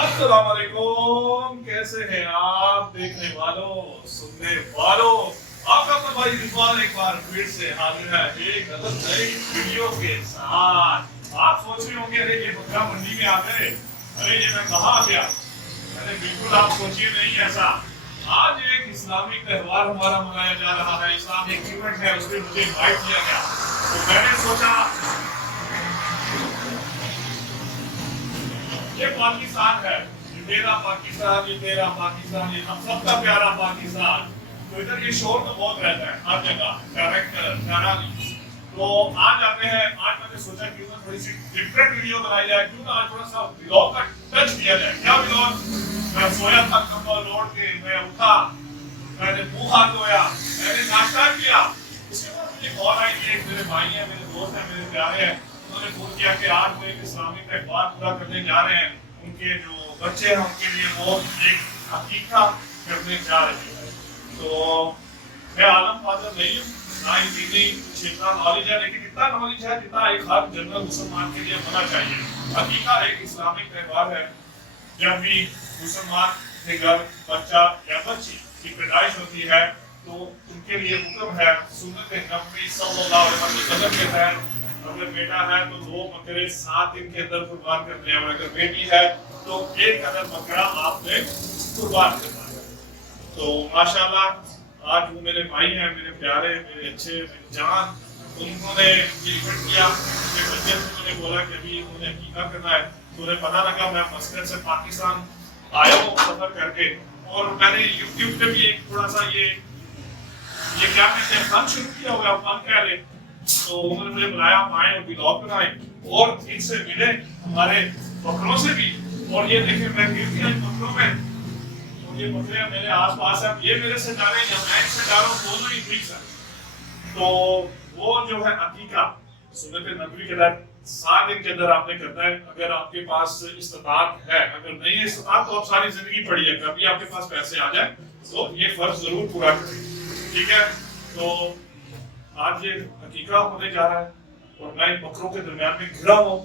अस्सलाम वालेकुम, कैसे हैं आप देखने वालों, सुनने वालों। आपका अपना भाई रिजवान एक बार फिर से हाजिर है एक अलग नई वीडियो के साथ। आप सोच रहे होंगे अरे ये बकरा मंडी में आ गए, अरे ये मैं कहाँ आ गया। अरे बिल्कुल आप सोचिए नहीं ऐसा। आज एक इस्लामिक त्योहार हमारा मनाया जा रहा है, इस्लामिक इवेंट है, उसमें मुझे इनवाइट किया गया। तो मैंने सोचा ये पाकिस्तान है, ये मेरा पाकिस्तान, ये तेरा पाकिस्तान, ये हम सबका प्यारा पाकिस्तान। तो इधर ये शोर तो बहुत रहता है हर जगह, डायरेक्ट। तो आज आते हैं, आज मैंने सोचा क्यों ना थोड़ी सी डिफरेंट वीडियो बनाई जाए, क्यों ना आज थोड़ा सा व्लॉग का टच दिया जाए। क्या व्लॉग? मैं सोया था, कंबल ओढ़ के मैं उठा, मैंने मुंह हाथ धोया, मैंने नाश्ता किया। उसके बाद मुझे कॉल आई कि एक मेरे भाई हैं, मेरे दोस्त हैं, मेरे प्यारे हैं, उन्होंने फोन किया कि आज वो एक इस्लामिक त्योहार पूरा करने जा रहे हैं। उनके जो बच्चे हैं उनके लिए वो एक अकीका करने जा रहे हैं। तो मैं आलम फादर नहीं हूँ, ना ही दीनी जितना नॉलेज है, लेकिन इतना नॉलेज है जितना एक हर जनरल मुसलमान के लिए होना चाहिए। अकीका एक इस्लामिक त्योहार है। जब भी मुसलमान के घर बच्चा या बच्ची की पैदाइश होती है तो उनके लिए हुक्म है सुन्नत नबवी सल्लल्लाहु अलैहि वसल्लम के तहत, अगर बेटा है तो 2 बकरे 7 दिन के अंदर कुर्बान करने हैं, और अगर बेटी है तो 1 अदद बकरा आपने कुर्बान करना है। तो माशाल्लाह आज वो मेरे भाई हैं, मेरे प्यारे, मेरे अच्छे, मेरे जान, उन्होंने ये इवेंट किया। मेरे बच्चे उन्होंने बोला कि अभी उन्हें अकीका करना है। तो उन्हें पता लगा मैं मस्कत से पाकिस्तान आया हूँ सफर करके, और मैंने यूट्यूब पे भी एक थोड़ा सा ये क्या कहते हैं फन शुरू किया हुआ, फन कह रहे। तो उन्होंने मुझे बुलाया, हम आए और व्लॉग बनाए और इनसे मिले, हमारे बकरों से भी। और ये देखें मैं गिर गया इन बकरों में, और ये बकरे मेरे आसपास हैं, ये मेरे से जा रहे हैं या मैं इनसे जा रहा हूँ, दोनों ही ठीक है। तो वो जो है अकीका सुन्नत नबवी के तहत 7 दिन के अंदर आपने करना है। अगर आपके पास इस्तिताअत है, अगर नहीं है इस्तिताअत तो आप सारी जिंदगी पढ़िए, कभी आपके पास पैसे आ जाए तो ये फर्ज जरूर पूरा करें, ठीक है। तो आज ये अकीका होने जा रहा है और मैं इन बकरों के दरमियान में घिरा हूँ,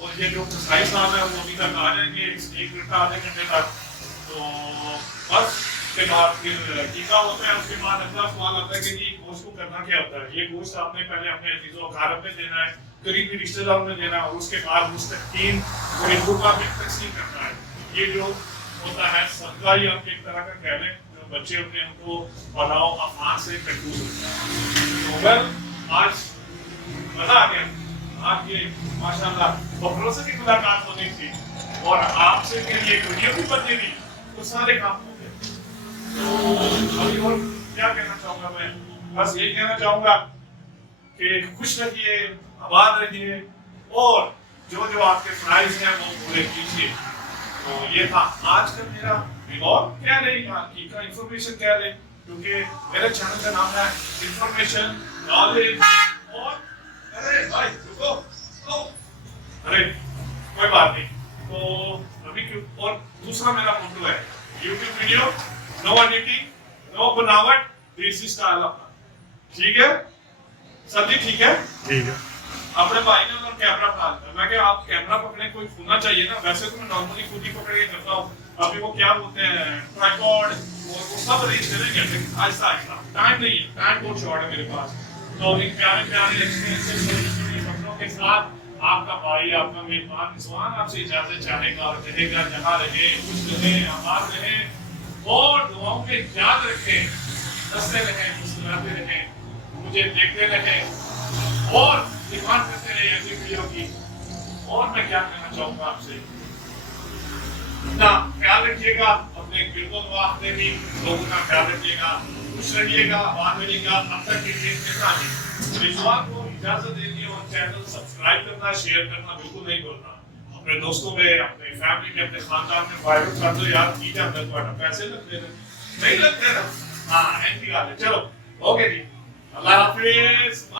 और ये जो कसाई साहब है वो अभी तक आ जाएंगे 1 घंटा आधे घंटे तक। तो बस के बाद फिर अकीका होता है। उसके बाद अगला सवाल आता है कि ये गोश्त को करना क्या होता है। ये गोश्त आपने पहले अपने अजीजों अकारब में देना है, करीबी रिश्तेदारों में देना, और उसके बाद मुस्तकीन गरीबों का भी तकसीम करना है। ये जो होता है सदका, ये आप एक तरह का कह लें, जो बच्चे होते हैं उनको पलाओ अफान से कटूस होता है। तो वेल आज मजा आ गया। आप ये माशाल्लाह बकरों से भी मुलाकात होनी थी और आपसे फिर ये वीडियो भी बननी थी, तो सारे काम हो गए। तो अभी और क्या कहना चाहूंगा मैं, बस ये कहना चाहूंगा कि खुश रहिए, आबाद रहिए, और जो जो आपके फ्राइज हैं वो पूरे कीजिए। तो ये था आज का मेरा व्लॉग, कह रहे का इंफॉर्मेशन कह रहे, क्योंकि मेरे चैनल का नाम है इंफॉर्मेशन नॉलेज। और अरे भाई रुको, तो अरे कोई बात नहीं। तो अभी क्यों, और दूसरा मेरा फोटो है YouTube video, no editing, no बनावट, देसी स्टाइल अपना, ठीक है सर जी? ठीक है, ठीक है। अपने भाई ने उधर कैमरा पकड़ा लिया, मैं क्या आप कैमरा पकड़ने कोई होना चाहिए ना। वैसे तो मैं नॉर्मली खुद ही पकड़ के करता हूँ, अभी वो क्या बोलते हैं ट्राइपॉड और वो सब अरेंज करेंगे, लेकिन आहिस्ता आहिस्ता, टाइम नहीं है, टाइम बहुत शॉर्ट है मेरे पास। तो एक प्यारे प्यारे एक्सपीरियंसेस बच्चों के साथ आपका भाई, आपका मेहमान रिजवान आपसे इजाजत चाहेगा और कहेगा जहाँ रहे खुश रहे, आबाद रहे, और दुआओं में याद रखें, हंसते रहें, मुस्कुराते रहें, मुझे देखते रहें और डिमांड करते रहे ऐसी वीडियो की। और मैं क्या कहना चाहूंगा आपसे, अपना ख्याल रखिएगा, अपने गिरदोनवाह में भी लोगों का ख्याल रखिएगा, खुश रहिएगा, आबाद रहिएगा। अब तक के लिए इतना ही। रिजवान को इजाजत देनी और चैनल सब्सक्राइब करना, शेयर करना बिल्कुल नहीं भूलना। अपने दोस्तों में, अपने फैमिली में, अपने खानदान में वायरल कर दो यार, की जाता है तुम्हारा पैसे लगते हैं, नहीं लगते ना? हाँ ऐसी बात है। चलो ओके जी, अल्लाह हाफिज।